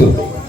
itu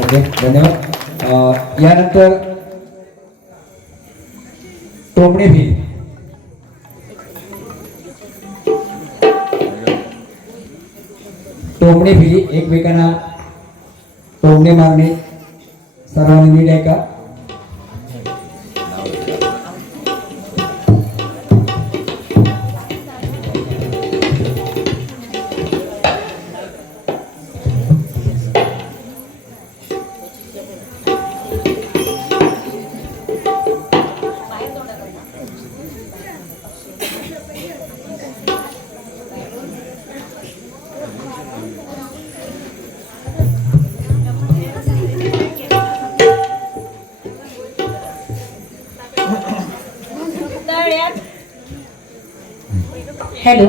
okay धन्यवाद. अं, यानंतर टोपणे भी टोपणे भी एकमेकांना टोमणे मारणे सर्वांनी नीट आहे हॅलो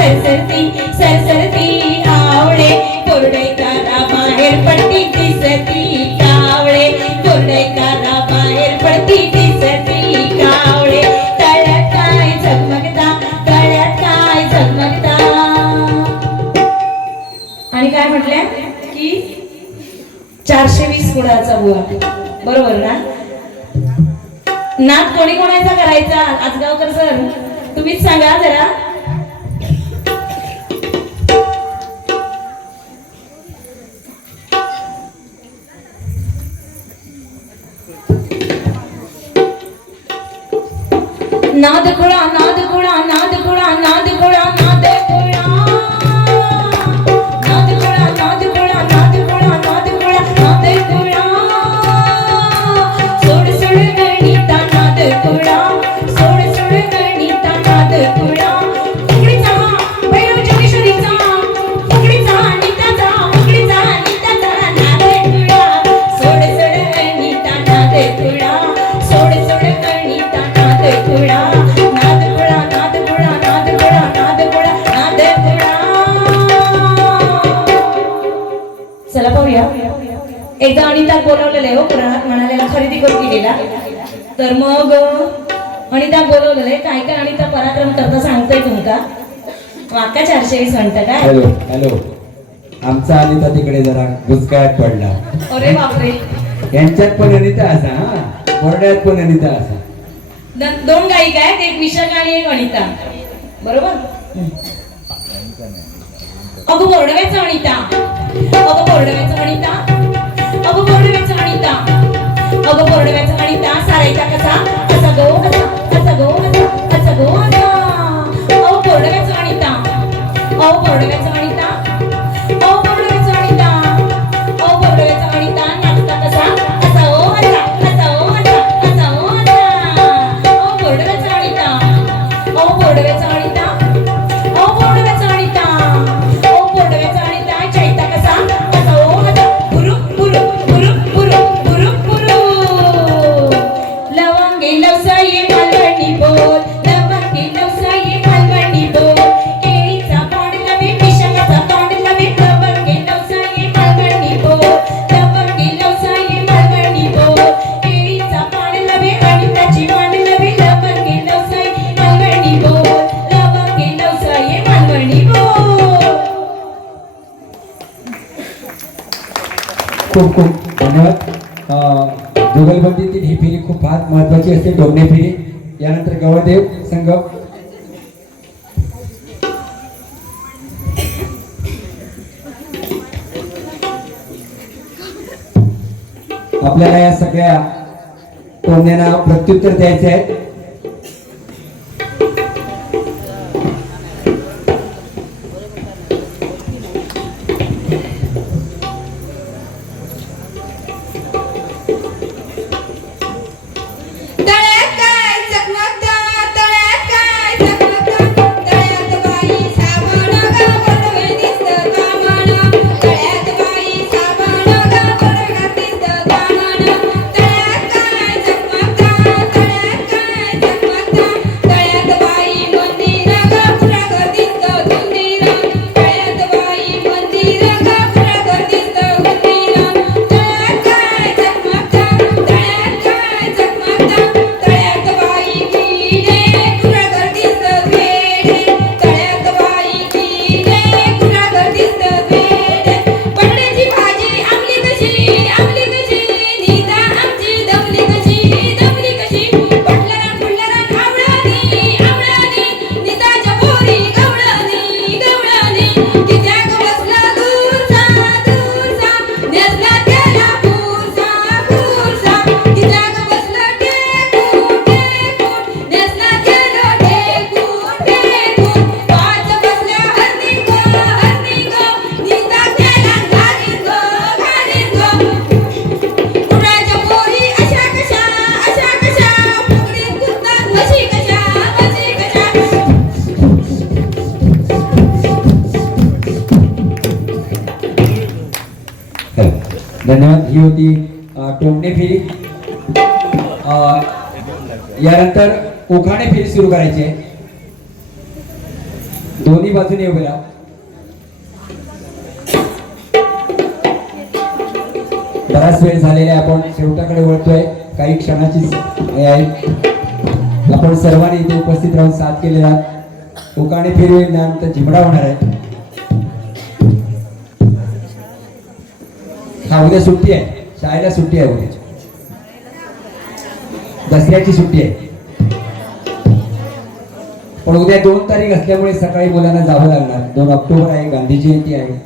सरसरती सरसरती आवळे कोरडेकारा बाहेर पडती दिसती कावळे. कोरडेकारा बाहेर पडती दिसती कावळे. तळ्यात काय झगमगता तळ्यात काय झगमगता? आणि काय म्हटल्या? की चारशे वीस कुडाचा बुवा. बरोबर ना? नाच कोणी कोणाचा करायचा? आजगावकर सर तुम्हीच सांगा जरा. बोलवलेलं आहे हो पुराणात म्हणालेला खरेदी करून गेलेला तर मग अनिता बोलवलेलं आहे काय काय अनिता पराक्रम करता सांगतोय तुमका? वाका चारशे वीस म्हणतं काय? Hello hello. आमचा अनिता तिकडे जरा बुचकाळ्यात पडला. अरे बापरे. यांच्यात पण अनिता असा हा? बोर्ड्यात पण अनिता असा. द- दोन गायिका आहेत एक विशाखा आणि एक अनिता. बरोबर? अगो बोर्डव्याचा अनिता. अगो बोर्डव्याचा अनिता. अगो बोर्डव्याचा अनिता अगो बोर्डव्याचा अनिता सारायचा कसा? कसा गो कसा? कसा गो कसा? असा गो असा अहो बोर्डव्याचा अनिता अहो बोर्डव्याचा अनिता खूप खूप धन्यवाद. जुगलबंदीतील ही फेरी खूप फार महत्वाची असते डोंगणे फेरी. यानंतर गवदेव संघ. आपल्याला या सगळ्या टोमण्यांना प्रत्युत्तर द्यायचे आहे. धन्यवाद. ही होती टोमणे फेरी. यानंतर उखाणे फेरी सुरू करायची. आहे दोन्ही बाजूने उभे राहा. बराच वेळ झालेला आपण शेवटाकडे वळतोय. काही क्षणाची आहे. आपण सर्वांनी इथे उपस्थित राहून साथ केलेला. उकाणे फेरी होईल तर जिमडा होणार आहे. हा उद्या सुट्टी आहे. शाळेला सुट्टी आहे उद्याची. दसऱ्याची सुट्टी आहे. पण उद्या दोन तारीख असल्यामुळे सकाळी मुलांना जावं लागणार. दोन ऑक्टोबर आहे गांधी जयंती आहे.